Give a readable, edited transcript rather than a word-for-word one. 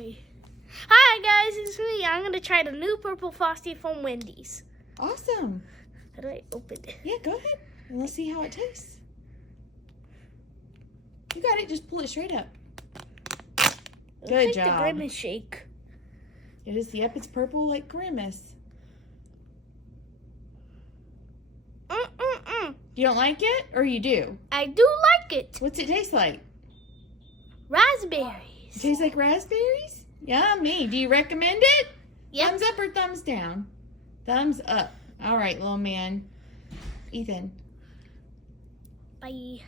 Hi guys, it's me. I'm gonna try the new purple Frosty from Wendy's. Awesome. How do I open it? Yeah, go ahead. And let's see how it tastes. You got it. Just pull it straight up. Good It's like job. the grimace shake. It is. Yep, it's purple like grimace. You don't like it, or you do? I do like it. What's it taste like? Raspberries. It tastes like raspberries? Yummy. Do you recommend it? Yep. Thumbs up or thumbs down? Thumbs up. All right, little man. Ethan. Bye.